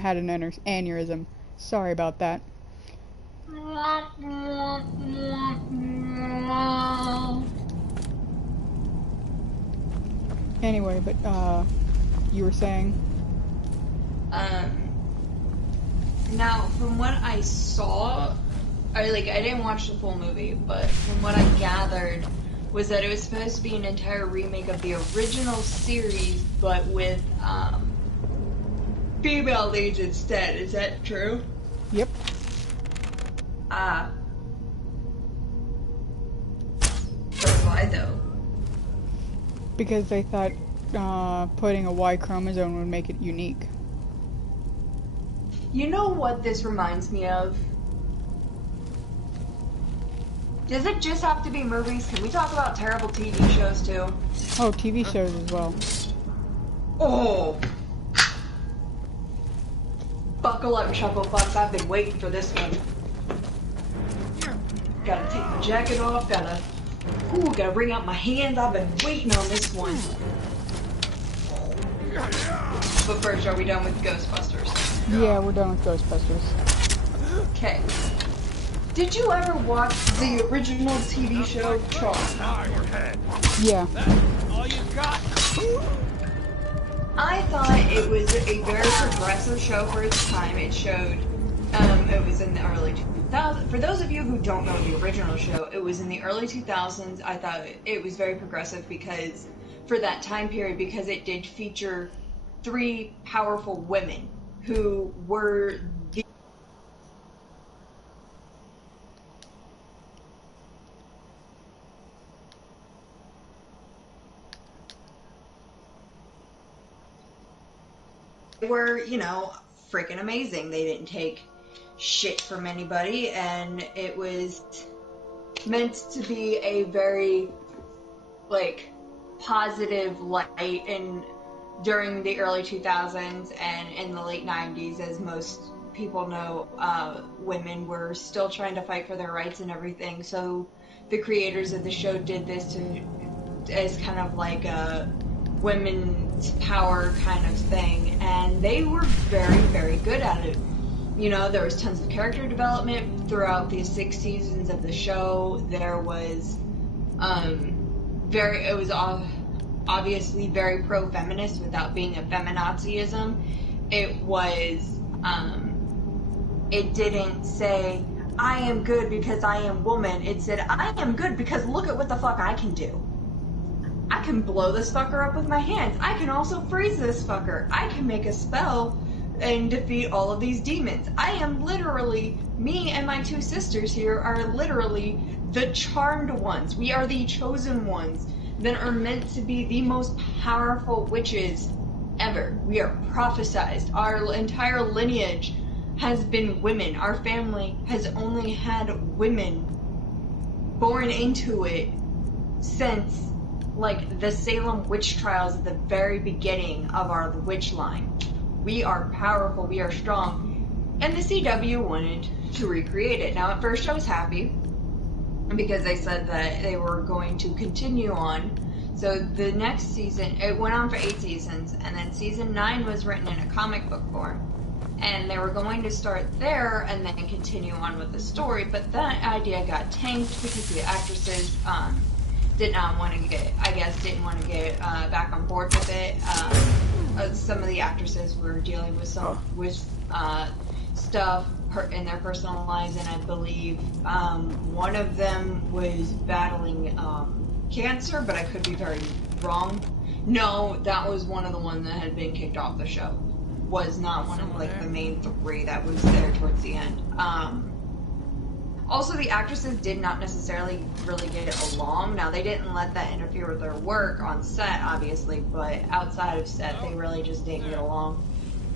had an aneurysm. Sorry about that. Anyway, but you were saying? Now, from what I saw, I didn't watch the full movie, but from what I gathered was that it was supposed to be an entire remake of the original series, but with female leads instead. Is that true? Yep. But why though? Because they thought putting a Y chromosome would make it unique. You know what this reminds me of? Does it just have to be movies? Can we talk about terrible TV shows too? Oh, TV shows as well. Oh! Buckle up, chuckle fucks. I've been waiting for this one. Gotta take my jacket off, gotta wring out my hands. I've been waiting on this one. But first, are we done with Ghostbusters? Yeah, we're done with Ghostbusters. Okay. Did you ever watch the original TV show Charmed? Yeah. All you got? I thought it was a very progressive show for its time. It showed, it was in the early 2000s. For those of you who don't know the original show, it was in the early 2000s. I thought it was very progressive because, for that time period, because it did feature 3 powerful women who were the were, freaking amazing. They didn't take shit from anybody, and it was meant to be a very, positive light during the early 2000s and in the late 90s, as most people know, women were still trying to fight for their rights and everything. So the creators of the show did this as kind of like a women's power kind of thing, and they were very, very good at it. There was tons of character development throughout the 6 seasons of the show. There was it was obviously very pro-feminist without being a feminazism. It was it didn't say I am good because I am woman. It said I am good because look at what the fuck I can do. I can blow this fucker up with my hands. I can also freeze this fucker. I can make a spell and defeat all of these demons. I am literally, me and my 2 sisters here are literally the charmed ones. We are the chosen ones that are meant to be the most powerful witches ever. We are prophesized. Our entire lineage has been women. Our family has only had women born into it since the Salem witch trials at the very beginning of our witch line. We are powerful, we are strong, and the CW wanted to recreate it. Now, at first I was happy because they said that they were going to continue on. So the next season, it went on for 8 seasons, and then season 9 was written in a comic book form. And they were going to start there and then continue on with the story, but that idea got tanked because the actresses didn't want to get back on board with it. Some of the actresses were dealing with stuff in their personal lives, and I believe one of them was battling cancer, but I could be very wrong. No, that was one of the ones that had been kicked off the show. Was not one of the main 3 that was there towards the end. Also, the actresses did not necessarily really get along. Now, they didn't let that interfere with their work on set, obviously, but outside of set, they really just didn't get along.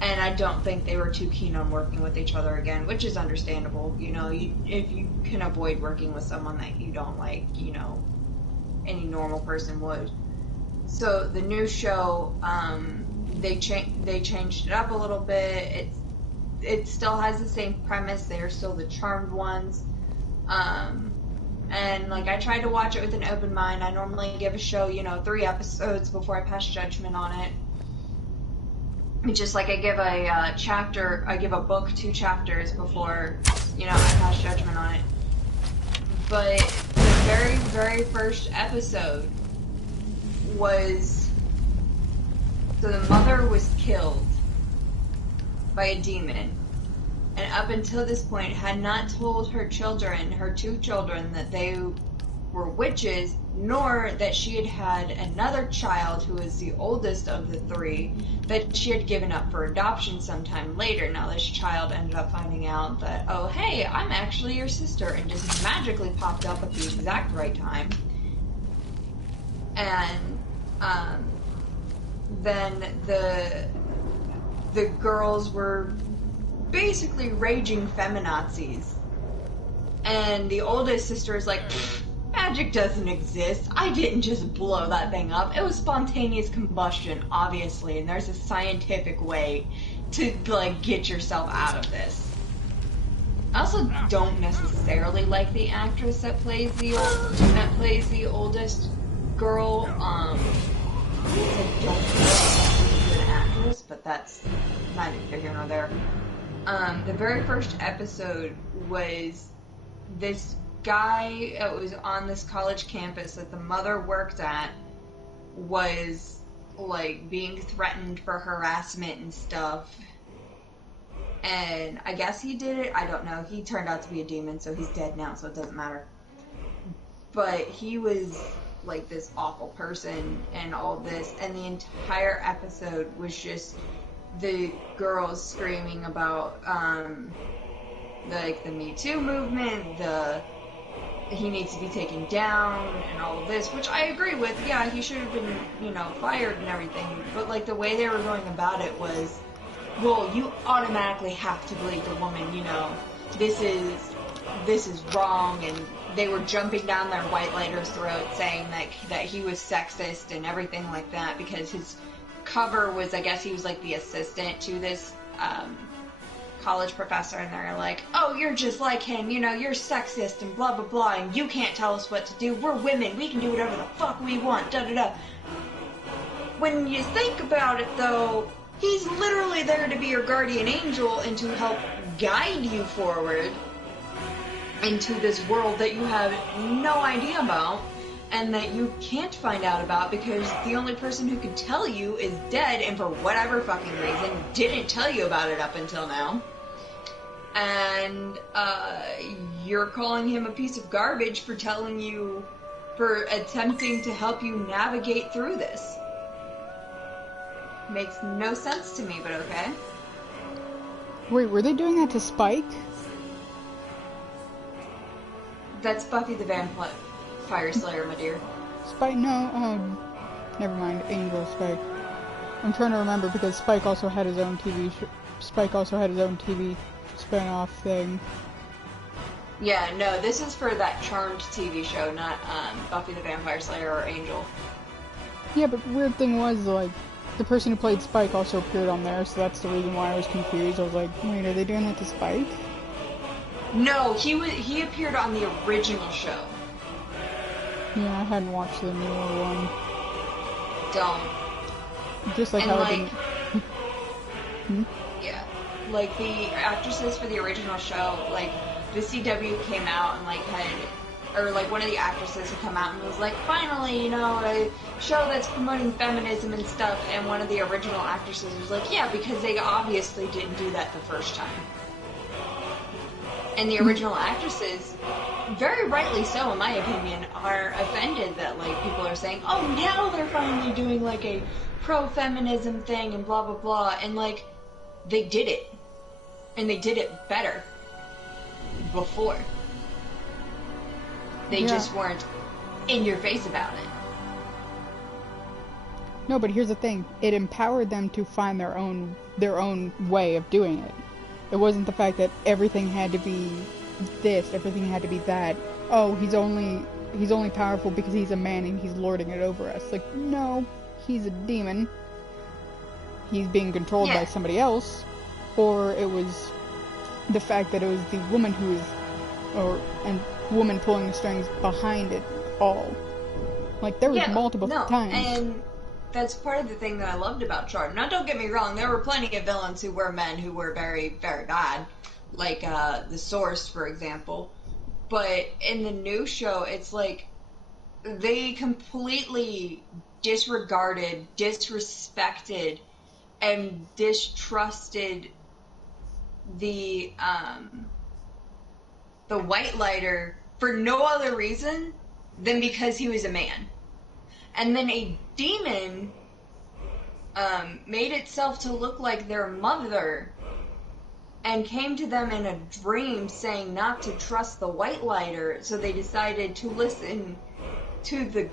And I don't think they were too keen on working with each other again, which is understandable. If you can avoid working with someone that you don't like, any normal person would. So the new show, they changed it up a little bit. It still has the same premise. They are still the charmed ones. And I tried to watch it with an open mind. I normally give a show, 3 episodes before I pass judgment on it. just like I give a book 2 chapters before, I pass judgment on it. But the very, very first episode was, so the mother was killed by a demon, and up until this point had not told her 2 children, that they were witches, nor that she had another child who was the oldest of the 3 that she had given up for adoption sometime later. Now this child ended up finding out that, oh hey, I'm actually your sister, and just magically popped up at the exact right time. And then the girls were basically raging feminazis, and the oldest sister is like, magic doesn't exist. I didn't just blow that thing up. It was spontaneous combustion, obviously, and there's a scientific way to, like, get yourself out of this. I also don't necessarily like the actress that plays the oldest girl. I don't think she's an actress, but that's neither here nor there. The very first episode was this guy that was on this college campus that the mother worked at was, like, being threatened for harassment and stuff. And I guess he did it. I don't know. He turned out to be a demon, so he's dead now, so it doesn't matter. But he was, like, this awful person and all this. And the entire episode was just the girls screaming about, the Me Too movement, he needs to be taken down and all of this, which I agree with. Yeah, he should have been, fired and everything. But, like, the way they were going about it was, well, you automatically have to believe the woman, this is wrong, and they were jumping down their white lighter's throat saying that he was sexist and everything like that, because his cover was, I guess he was like the assistant to this college professor, and they're like, oh, you're just like him, you're sexist and blah blah blah, and you can't tell us what to do, we're women, we can do whatever the fuck we want, da da da. When you think about it though, he's literally there to be your guardian angel and to help guide you forward into this world that you have no idea about and that you can't find out about because the only person who can tell you is dead, and for whatever fucking reason didn't tell you about it up until now. And you're calling him a piece of garbage for attempting to help you navigate through this. Makes no sense to me, but okay. Wait, were they doing that to Spike? That's Buffy the Vampire Slayer, my dear. Spike? No, never mind. Angel Spike. I'm trying to remember because Spike also had his own TV spin-off thing. Yeah, no, this is for that Charmed TV show, not Buffy the Vampire Slayer or Angel. Yeah, but weird thing was, like, the person who played Spike also appeared on there, so that's the reason why I was confused. I was like, wait, are they doing that to Spike? No, he appeared on the original show. Yeah, I hadn't watched the newer one. Don't. Just like and how like, I didn't... Yeah. Like, the actresses for the original show, like, the CW came out and, like, one of the actresses had come out and was like, finally, a show that's promoting feminism and stuff, and one of the original actresses was like, yeah, because they obviously didn't do that the first time. And the original actresses, very rightly so in my opinion, are offended that, like, people are saying, oh, now they're finally doing, like, a pro-feminism thing and blah blah blah, and, like, they did it. And they did it better before. They just weren't in your face about it. No, but here's the thing. It empowered them to find their own way of doing it. It wasn't the fact that everything had to be this, everything had to be that. Oh, he's only powerful because he's a man and he's lording it over us. Like, no, he's a demon. He's being controlled by somebody else. Or it was the fact that it was the woman who was, woman pulling the strings behind it all. Like, there was multiple times. And that's part of the thing that I loved about Charmed. Now, don't get me wrong, there were plenty of villains who were men who were very, very bad, like the Source, for example. But in the new show, it's like they completely disregarded, disrespected, and distrusted the white lighter for no other reason than because he was a man. And then a demon made itself to look like their mother and came to them in a dream saying not to trust the white lighter, so they decided to listen to the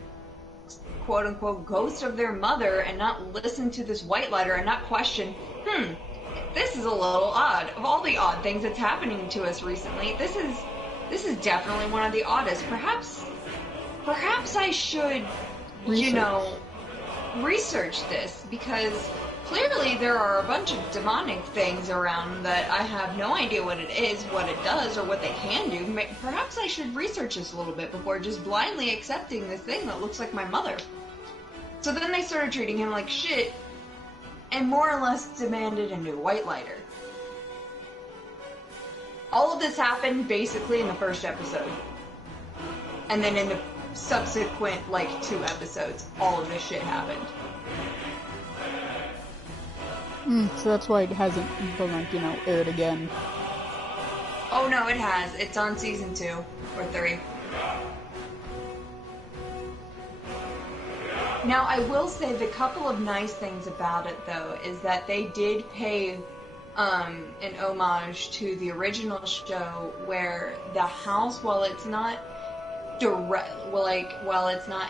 quote-unquote ghost of their mother and not listen to this white lighter and not question, this is a little odd. Of all the odd things that's happening to us recently, this is definitely one of the oddest. Perhaps I should, research this, because clearly there are a bunch of demonic things around that I have no idea what it is, what it does, or what they can do. Perhaps I should research this a little bit before just blindly accepting this thing that looks like my mother. So then they started treating him like shit, and more or less demanded a new white lighter. All of this happened basically in the first episode. And then in the subsequent, 2 episodes, all of this shit happened. So that's why it hasn't been, aired again. Oh no, it has. It's on season 2 or 3. Now, I will say the couple of nice things about it, though, is that they did pay an homage to the original show, where the house, while it's not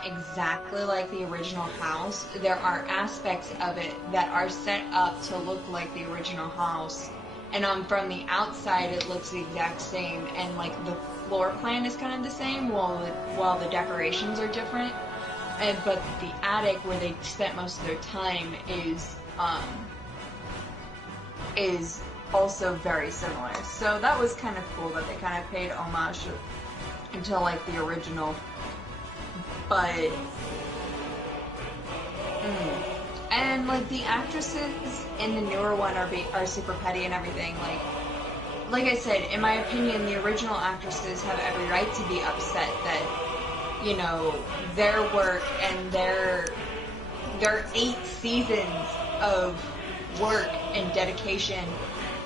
exactly like the original house, there are aspects of it that are set up to look like the original house. And from the outside, it looks the exact same, and the floor plan is kind of the same, while the decorations are different. But the attic, where they spent most of their time, is also very similar. So that was kind of cool that they kind of paid homage to the original. But and the actresses in the newer one are super petty and everything. Like I said, in my opinion, the original actresses have every right to be upset that, their work and their 8 seasons of work and dedication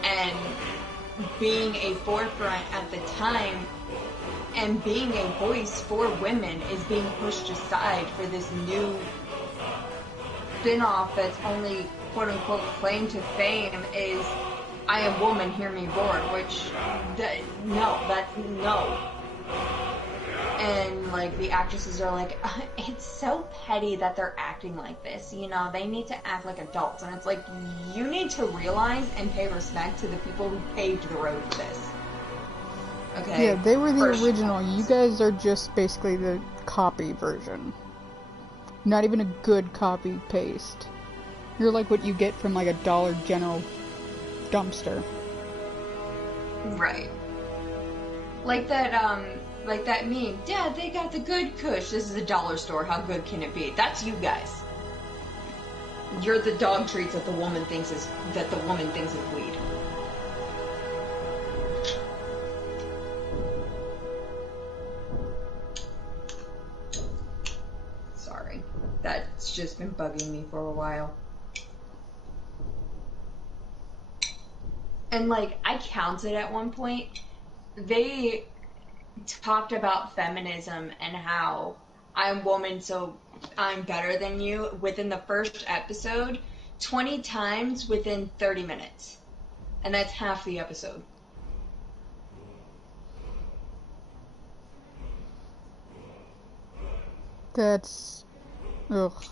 and being a forefront at the time and being a voice for women is being pushed aside for this new spin-off that's only quote-unquote claim to fame is I Am Woman, Hear Me Roar, which, no. And, the actresses are like, it's so petty that they're acting like this, they need to act like adults. And it's you need to realize and pay respect to the people who paved the road for this. Okay? Yeah, they were the original. You guys are just basically the copy version. Not even a good copy-paste. You're like what you get from, a Dollar General dumpster. Right. Like that meme, Dad, they got the good kush. This is a dollar store. How good can it be? That's you guys. You're the dog treats that the woman thinks is weed. Sorry. That's just been bugging me for a while. And I counted at one point, they talked about feminism and how I'm woman, so I'm better than you within the first episode 20 times within 30 minutes. And that's half the episode. That's... ugh.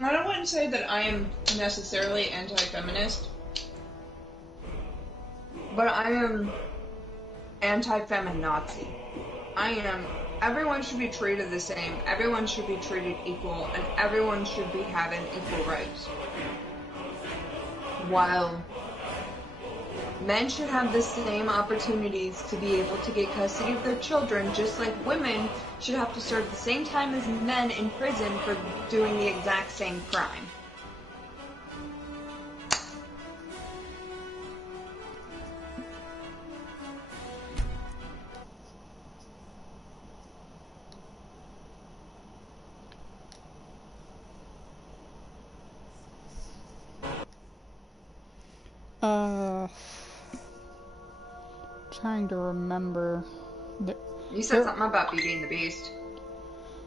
I wouldn't say that I am necessarily anti-feminist, but I am anti-feminazi. Everyone should be treated the same, everyone should be treated equal, and everyone should be having equal rights. While Men should have the same opportunities to be able to get custody of their children, just like women should have to serve the same time as men in prison for doing the exact same crime. Trying to remember. You said something about Beauty and the Beast.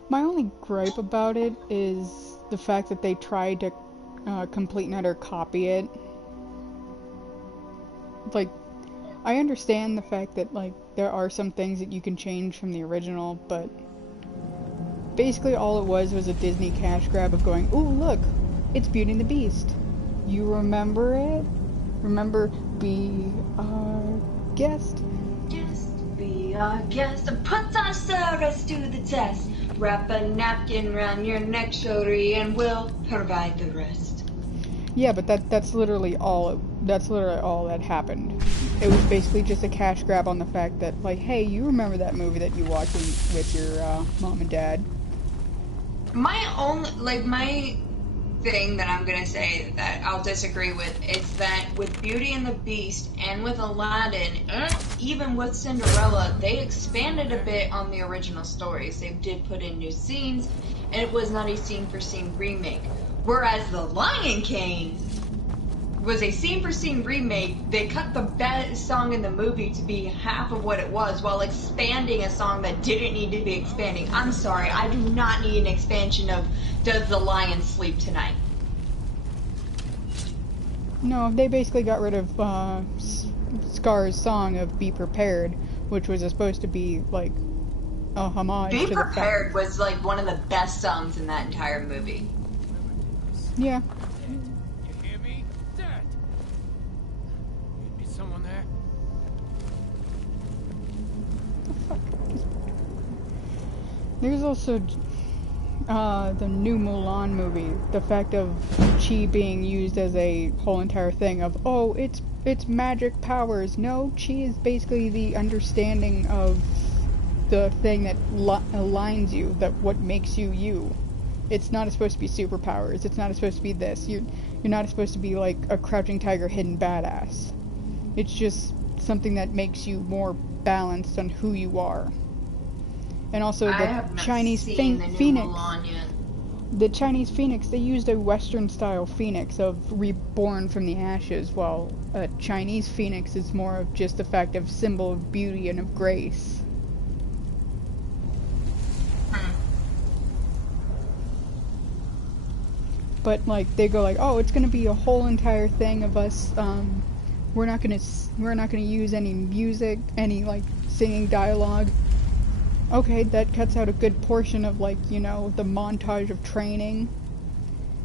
My only gripe about it is the fact that they tried to complete and utter copy it. Like, I understand the fact that, like, there are some things that you can change from the original, but basically all it was a Disney cash grab of going, ooh, look, it's Beauty and the Beast. You remember it? Remember, be our guest? Just be our guest and put our service to the test. Wrap a napkin around your neck, Shorty, and we'll provide the rest. Yeah, but that's literally all that happened. It was basically just a cash grab on the fact that, like, hey, you remember that movie that you watched with your mom and dad? My thing that I'm gonna say that I'll disagree with is that with Beauty and the Beast and with Aladdin, and even with Cinderella, they expanded a bit on the original stories. They did put in new scenes, and it was not a scene-for-scene remake. Whereas The Lion King was a scene-for-scene remake. They cut the best song in the movie to be half of what it was while expanding a song that didn't need to be expanding. I'm sorry, I do not need an expansion of Does the Lion Sleep Tonight? No, they basically got rid of Scar's song of Be Prepared, which was supposed to be like a homage to the fact. Be Prepared was like one of the best songs in that entire movie. Yeah. You hear me? Dad! Is someone there? There's also the new Mulan movie. The fact of Chi being used as a whole entire thing of, oh, it's magic powers. No, Chi is basically the understanding of the thing that aligns you, that what makes you you. It's not supposed to be superpowers. It's not supposed to be this. You're not supposed to be like a crouching tiger, hidden badass. It's just something that makes you more balanced on who you are. And also the Chinese phoenix. The Chinese phoenix, they used a Western style phoenix of reborn from the ashes, while a Chinese phoenix is more of just the fact of symbol of beauty and of grace. But like they go like, oh, it's gonna be a whole entire thing of us. We're not gonna use any music, any like singing dialogue. Okay, that cuts out a good portion of like, you know, the montage of training,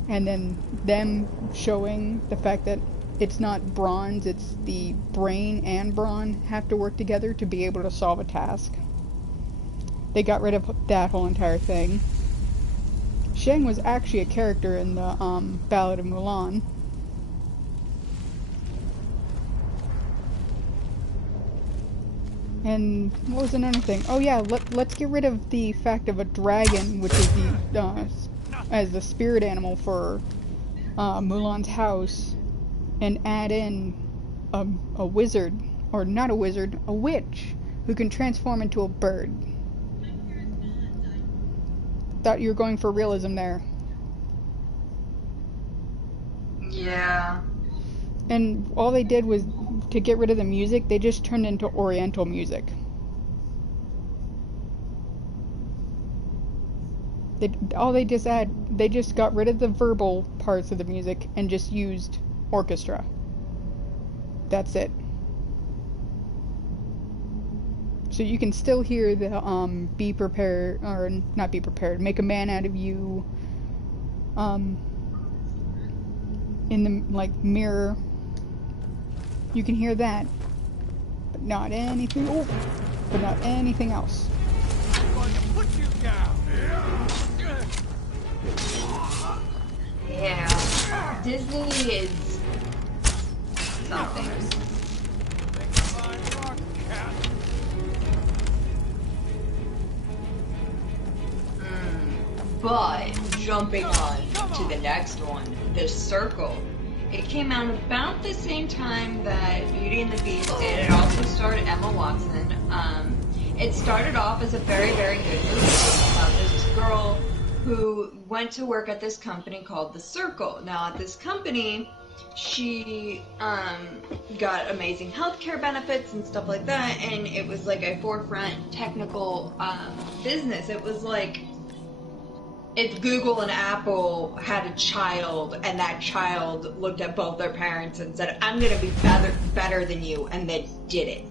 and then them showing the fact that it's not bronze, it's the brain and brawn have to work together to be able to solve a task. They got rid of that whole entire thing. Shang was actually a character in the Ballad of Mulan. And what was another thing? Oh yeah, let's get rid of the fact of a dragon, which is the as the spirit animal for Mulan's house, and add in a wizard, or not a wizard, a witch, who can transform into a bird. Thought you were going for realism there. Yeah. And all they did was, to get rid of the music, they just turned into Oriental music. They just got rid of the verbal parts of the music and just used orchestra. That's it. So you can still hear the be prepared, or not be prepared, make a man out of you in the like mirror. You can hear that, but not anything. Oh, but not anything else. I'm going to put you down. Yeah. Disney is something. rock, cat. But jumping on to the next one, The Circle. It came out about the same time that Beauty and the Beast did. It also starred Emma Watson. It started off as a very, very good movie about this girl who went to work at this company called The Circle. Now, at this company, she got amazing healthcare benefits and stuff like that, and it was like a forefront technical business. It was like if Google and Apple had a child and that child looked at both their parents and said, I'm going to be better than you, and they did it.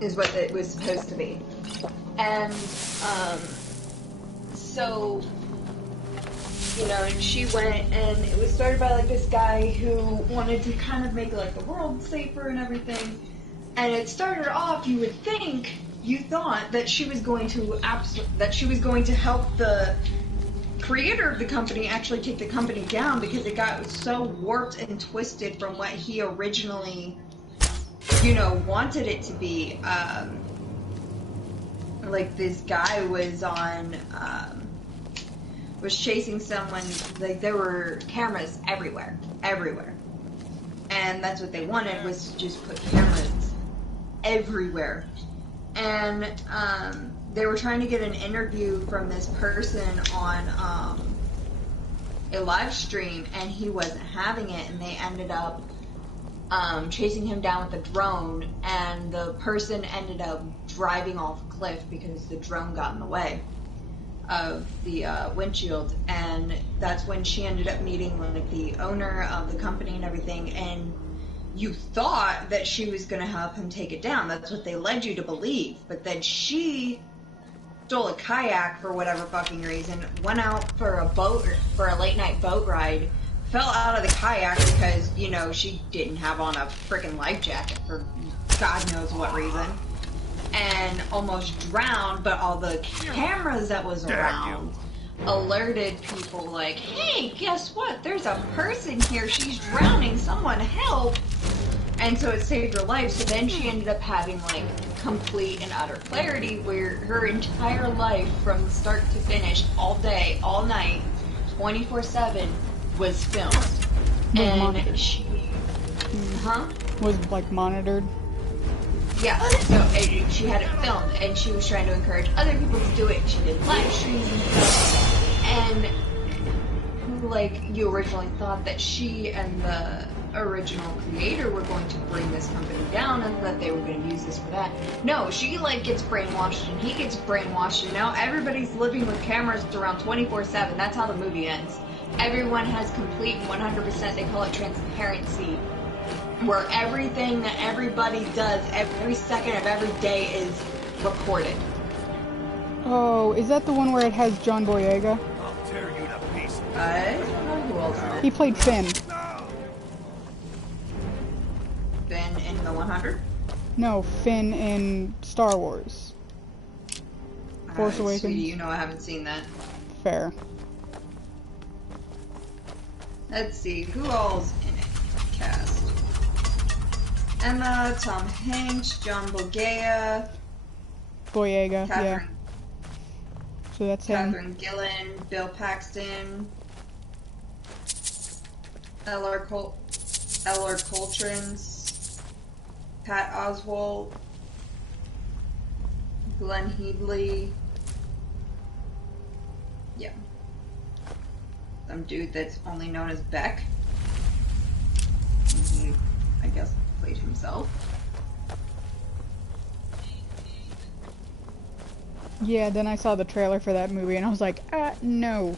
Is what it was supposed to be. And, so, you know, and she went, and it was started by, like, this guy who wanted to kind of make, like, the world safer and everything. And it started off, you thought that she was going to help the creator of the company actually take the company down, because it got so warped and twisted from what he originally, you know, wanted it to be. Like, this guy was chasing someone, like, there were cameras everywhere. And that's what they wanted, was to just put cameras everywhere. And they were trying to get an interview from this person on a live stream, and he wasn't having it, and they ended up chasing him down with a drone, and the person ended up driving off a cliff because the drone got in the way of the windshield. And that's when she ended up meeting like the owner of the company and everything, and you thought that she was going to help him take it down. That's what they led you to believe. But then she stole a kayak for whatever fucking reason, went out for a late night boat ride, fell out of the kayak because, you know, she didn't have on a freaking life jacket for God knows what reason, and almost drowned. But all the cameras that was around alerted people like, hey, guess what? There's a person here. She's drowning. Someone help. And so it saved her life. So then she ended up having like complete and utter clarity, where her entire life from start to finish, all day, all night, 24/7 was filmed. And monitored. she Was like monitored. Yeah, so she had it filmed, and she was trying to encourage other people to do it. She did live streams and stuff, and like, you originally thought that she and the original creator were going to bring this company down, and that they were going to use this for that. No, she like gets brainwashed, and he gets brainwashed, and now everybody's living with cameras around 24/7. That's how the movie ends. Everyone has complete 100%, they call it transparency, where everything that everybody does every second of every day is recorded. Oh, is that the one where it has John Boyega? I'll tear you to pieces. I don't know who else in He it. played Finn. Been in the 100? No, Finn in Star Wars. Force Awakens. Sweetie, you know I haven't seen that. Fair. Let's see, who all's in it? Cast. Emma, Tom Hanks, John Boyega, Boyega, yeah. Catherine, So that's him. Catherine Gillan, Bill Paxton, Eller Coltrans, Pat Oswalt, Glenn Headley. Yeah. Some dude that's only known as Beck. He, I guess, played himself. Yeah, then I saw the trailer for that movie and I was like, no.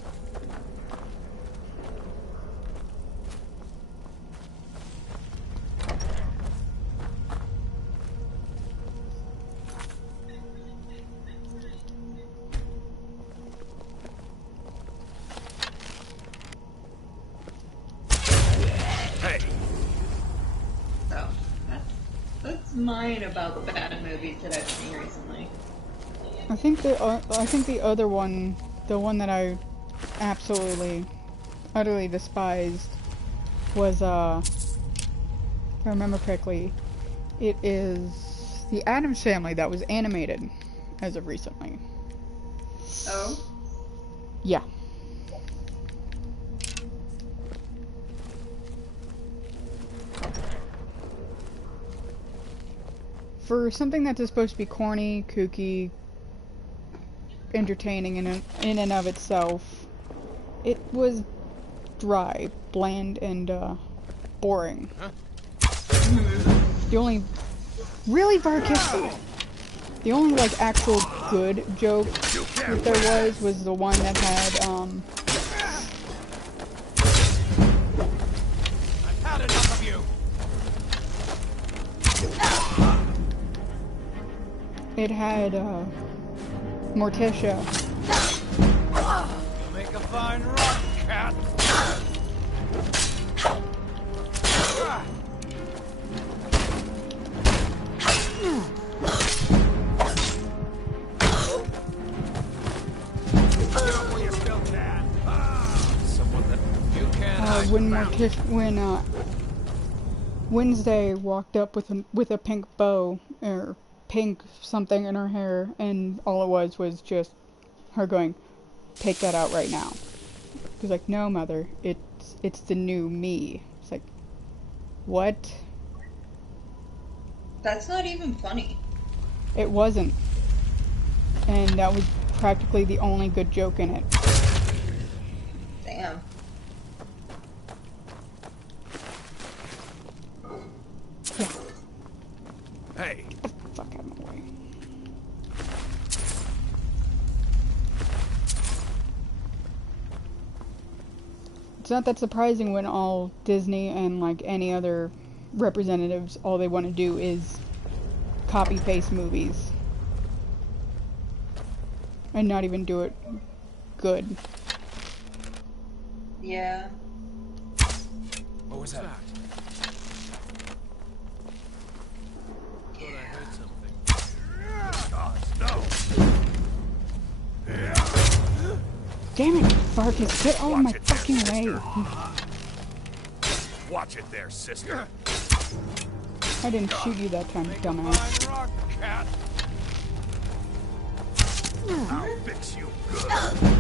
Hey, So, that's mine about the bad movies that I've seen recently. I think the other one, the one that I absolutely, utterly despised, was I remember correctly, it is the Addams Family that was animated as of recently. Oh? Yeah. For something that's supposed to be corny, kooky, entertaining in and of itself, it was dry, bland, and boring. The only really Varkis. The only like actual good joke that there was the one that had I've had enough of you. it had Morticia. You'll make a fine rock cat. Get up where you still can. Someone that you can't hide When found. when Wednesday walked up with a pink bow or pink something in her hair, and all it was just her going, "Take that out right now." He was like, "No, mother, it's the new me." It's like, what? That's not even funny. It wasn't, and that was practically the only good joke in it. Damn. Yeah, Hey, get the fuck out of my way. It's not that surprising when all Disney and like any other representatives, all they want to do is copy paste movies and not even do it good. Yeah. what was that? Thought I heard something. Gods, no. Damn it, Varkis, get out of my Watch it there, fucking way. sister. Watch it there, sister. I didn't shoot you that time, Make a dumbass. fine rock cat. I'll fix you good.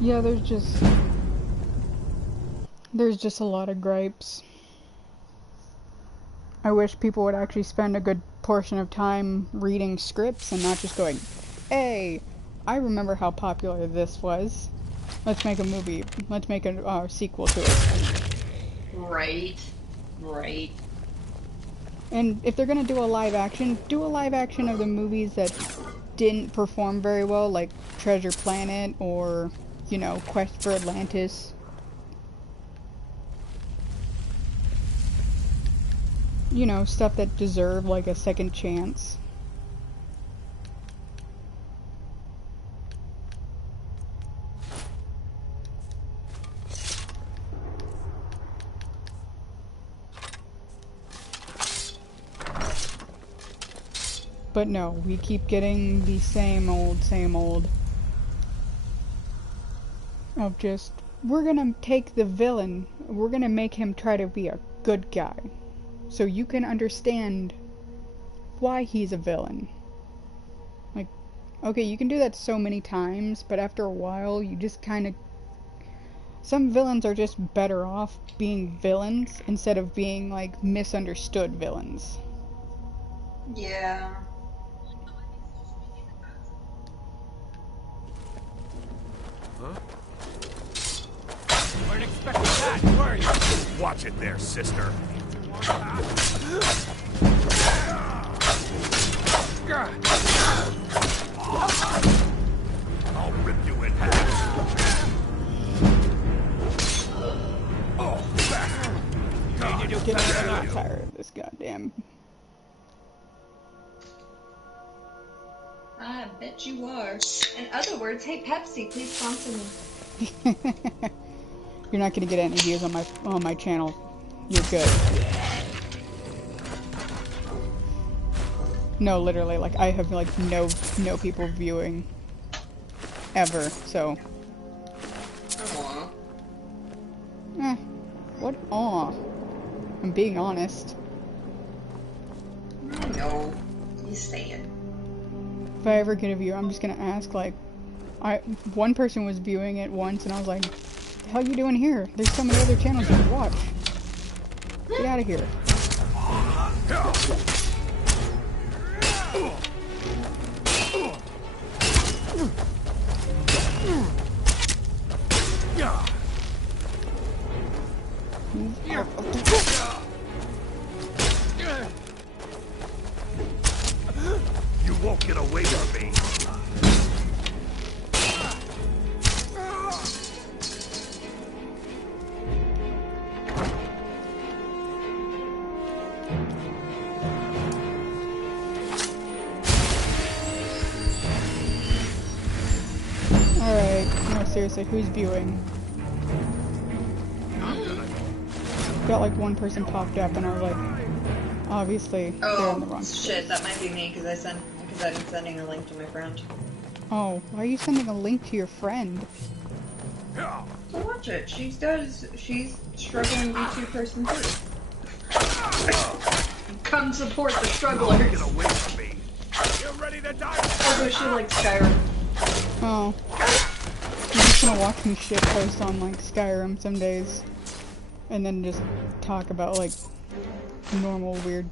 Yeah, there's just a lot of gripes. I wish people would actually spend a good portion of time reading scripts and not just going, "Hey, I remember how popular this was. Let's make a movie. Let's make a sequel to it." Right. Right. And if they're gonna do a live action of the movies that didn't perform very well, like Treasure Planet or, you know, Quest for Atlantis. You know, stuff that deserve like a second chance. But no, we keep getting the same old of just, we're gonna take the villain, we're gonna make him try to be a good guy, so you can understand why he's a villain. Like, okay, you can do that so many times, but after a while, you just kind of, some villains are just better off being villains instead of being, like, misunderstood villains. Yeah. Huh? Weren't expecting that, were you? Watch it there, sister. I'll rip you in half. Oh, bastard. God, Get tired of this goddamn. I bet you are. In other words, hey Pepsi, please sponsor me. You're not gonna get any views on my channel. You're good. No, literally, like I have like no people viewing ever. So. Aww. What? Aw. I'm being honest. I know. You say it. If I ever get a view, I'm just gonna ask, like, one person was viewing it once, and I was like, the hell you doing here? There's so many other channels you can watch. Get out of here. You won't get away from me. Alright, no, seriously, who's viewing? Got like one person popped up, and I was like, obviously, they're in the wrong place. Shit, that might be me because I'm sending a link to my friend. Oh, why are you sending a link to your friend? So watch it. She's struggling B2 person too. Come support the strugglers. Get away from me. You're ready to die. Although she likes Skyrim. Oh. I'm just gonna watch me shitpost on like Skyrim some days. And then just talk about like normal weird.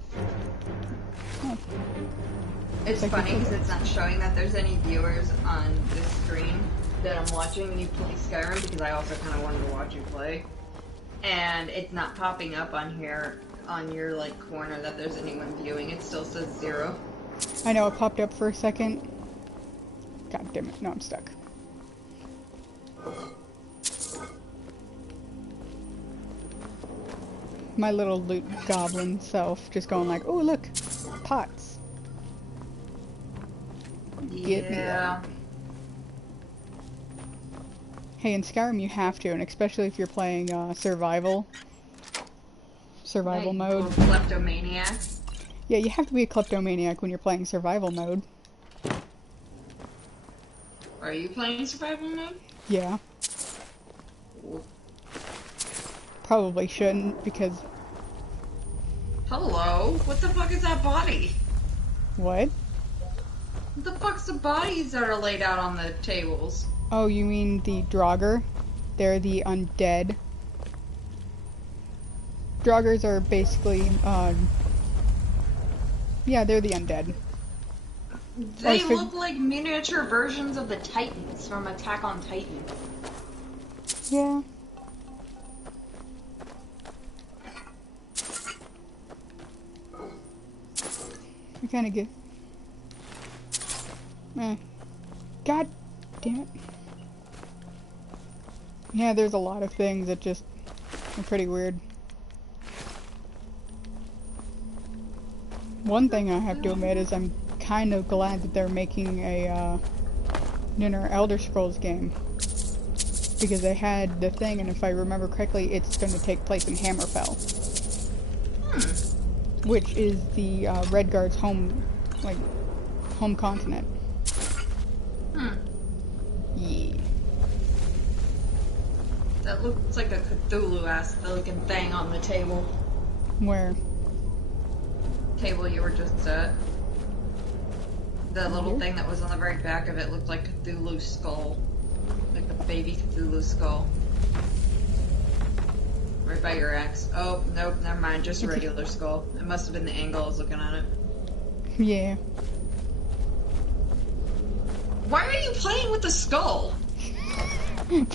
Oh. It's funny because it's not showing that there's any viewers on this screen that I'm watching when you play Skyrim, because I also kind of wanted to watch you play. And it's not popping up on here, on your like corner, that there's anyone viewing. It still says 0. I know, it popped up for a second. God damn it, no, I'm stuck. My little loot goblin self just going like, oh look, pots. Get me that. Hey, in Skyrim you have to, and especially if you're playing survival mode. Kleptomaniac. Yeah, you have to be a kleptomaniac when you're playing survival mode. Are you playing survival mode? Yeah. Probably shouldn't, because... Hello? What the fuck is that body? What? What the fuck's the bodies that are laid out on the tables? Oh, you mean the Draugr? They're the undead. Draugrs are basically, yeah, they're the undead. They look like miniature versions of the Titans from Attack on Titan. Yeah. I kinda get... God damn it. Yeah, there's a lot of things that just are pretty weird. One thing I have to admit is I'm kind of glad that they're making a Ninner Elder Scrolls game. Because they had the thing, and if I remember correctly, it's going to take place in Hammerfell. Which is the Redguard's home continent. Yeah. That looks like a Cthulhu-ass looking thing on the table. Where? Table you were just at. The little thing that was on the very back of it looked like Cthulhu's skull. Like a baby Cthulhu skull. Right by your axe. Oh, nope, never mind. Just a regular skull. It must have been the angle I was looking at it. Yeah. Why are you playing with the skull?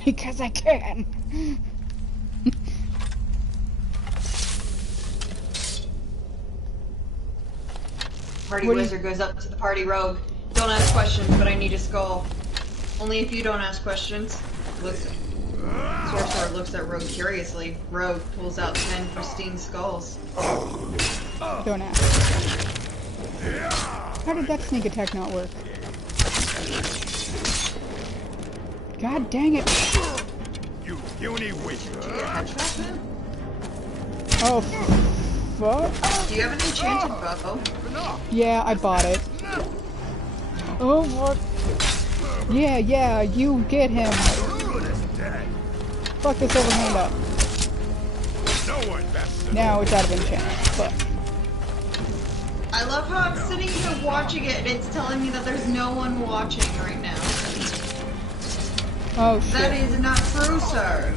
Because I can. Party wizard goes up to the party rogue. Don't ask questions, but I need a skull. Only if you don't ask questions. Sorcerer looks at Rogue curiously. Rogue pulls out 10 pristine skulls. Don't ask. How did that sneak attack not work? God dang it. You puny witch. Oh, fuck. Do you have an enchanted bow? Yeah, I bought it. Oh, fuck. Yeah, you get him. Fuck this overhand up. No one messes. Now it's out of enchant. Fuck. I love how I'm sitting here watching it and it's telling me that there's no one watching right now. Oh, That shit. is not true, sir.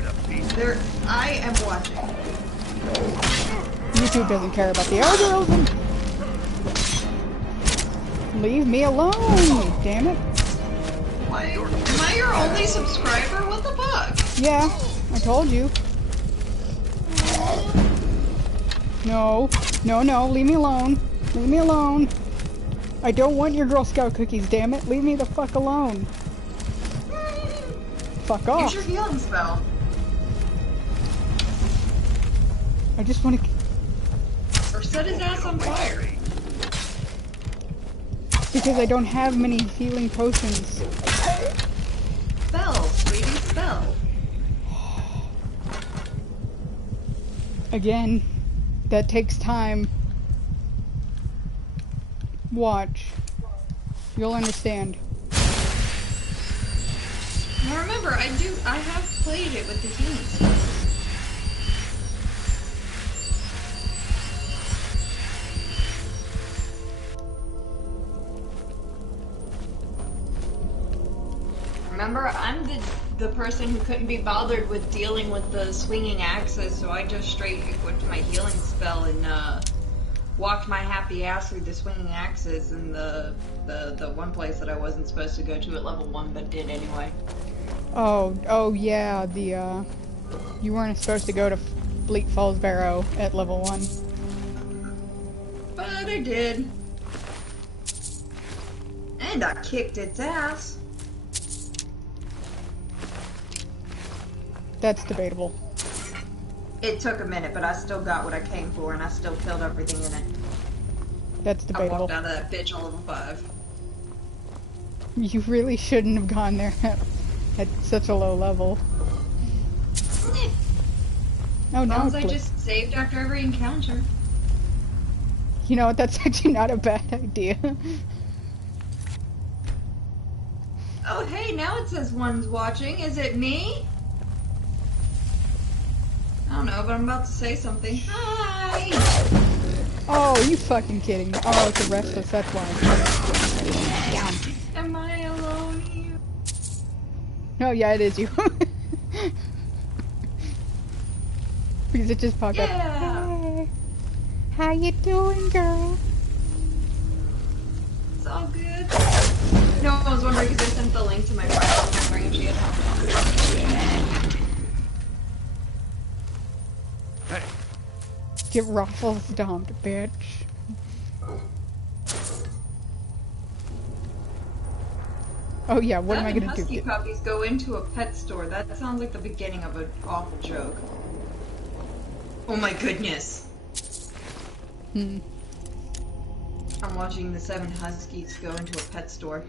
I am watching. YouTube doesn't care about the algorithm. Leave me alone, damn it. Why? Am I your only subscriber? What the fuck? Yeah, I told you. No, leave me alone. Leave me alone. I don't want your Girl Scout cookies, damn it. Leave me the fuck alone. Fuck off. Use your healing spell. I just want to... Or set his ass on fire. Because I don't have many healing potions. Spell, sweetie, spell. Again, that takes time. Watch. You'll understand. Now remember, I have played it with the healing spell. Remember, I'm the person who couldn't be bothered with dealing with the swinging axes, so I just straight equipped my healing spell and walked my happy ass through the swinging axes in the one place that I wasn't supposed to go to at level 1, but did anyway. Oh yeah, you weren't supposed to go to Bleak Falls Barrow at level 1. But I did. And I kicked its ass. That's debatable. It took a minute, but I still got what I came for, and I still killed everything in it. That's I debatable. walked out of that bitch on level 5. You really shouldn't have gone there at such a low level. Oh As long no, as I just saved after every encounter. you know what? That's actually not a bad idea. Oh hey, now it says one's watching. Is it me? I don't know, but I'm about to say something. Hi! Oh, you fucking kidding me? Oh, it's a restless. That's why. Am I alone here? No, yeah, it is you. Because it just popped up. Yeah. Hey, how you doing, girl? It's all good. No, I was wondering because I sent the link to my friend. I was wondering if she had helped. Hey, Get ruffles stomped, bitch. Oh yeah, what am I gonna Husky do? puppies go into a pet store. That sounds like the beginning of an awful joke. Oh my goodness. Hmm. I'm watching the 7 huskies go into a pet store.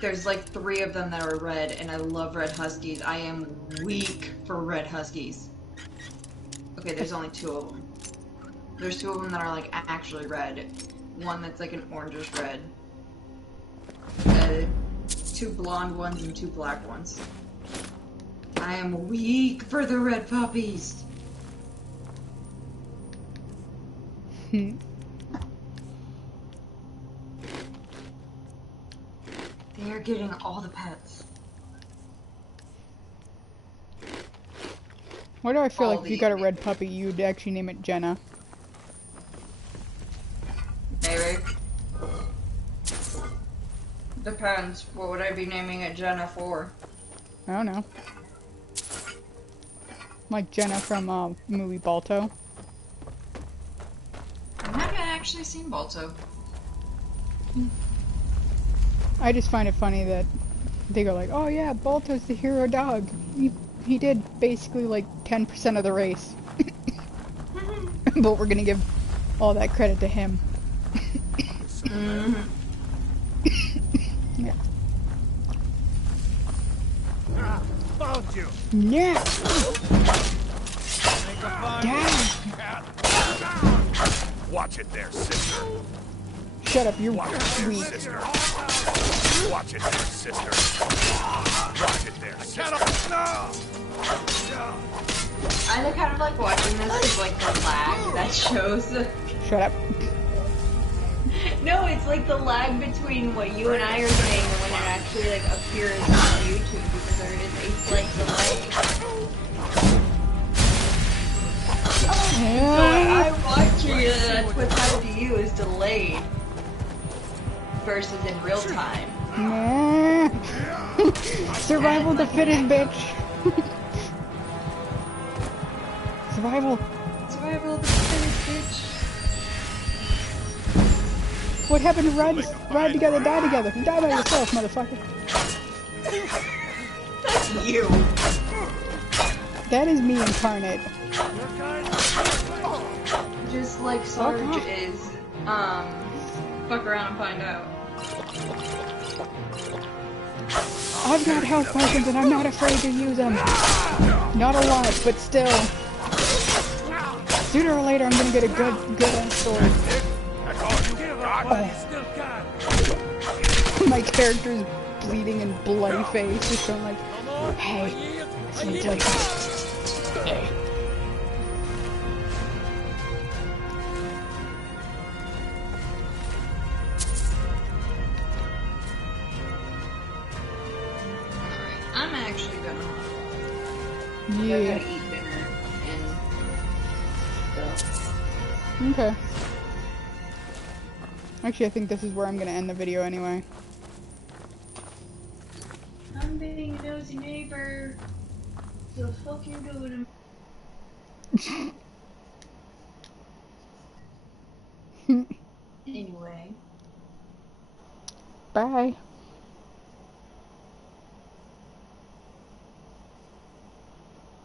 There's like 3 of them that are red, and I love red huskies. I am weak for red huskies. Okay, there's only 2 of them. There's 2 of them that are like actually red. One that's like an orangish red. 2 blonde ones and 2 black ones. I am weak for the red puppies. Hmm. They are getting all the pets. Why do I feel All like if you the- got a red puppy, you'd actually name it Jenna? Maybe. Depends. What would I be naming it Jenna for? I don't know. Like Jenna from movie Balto. I haven't actually seen Balto. I just find it funny that they go like, "Oh yeah, Balto's the hero dog. He did basically like 10% of the race, but we're gonna give all that credit to him." Mm-hmm. Yeah. told you. Yeah. Make a fun. Dad. Watch it there, sister. Shut up, you're Watch it there, weak. sister. Watch it there, sister. Watch it there, sister. No. I kind of like watching this because like the lag that shows. Shut up. No, it's like the lag between what you and I are saying and when it actually like appears on YouTube because there is a slight delay. So when I'm watching it, that's what's happening to you is delayed versus in real time. Nah. Survival of the fittest, bitch. Survival. Survival of the fittest, bitch. What happened to ride together, die together? You die by yourself, motherfucker. That's you. That is me incarnate. Just like Sarge is, fuck around and find out. I've got health potions and I'm not afraid to use them. Not a lot, but still. Sooner or later I'm gonna get a good ass sword. Oh. My character's bleeding and bloody face, just going like, hey, let me tell you something. Hey. I'm actually gonna I Yeah. gotta eat dinner and stuff. Okay. Actually, I think this is where I'm gonna end the video anyway. I'm being a nosy neighbor. The fuck you doing? Anyway. Bye.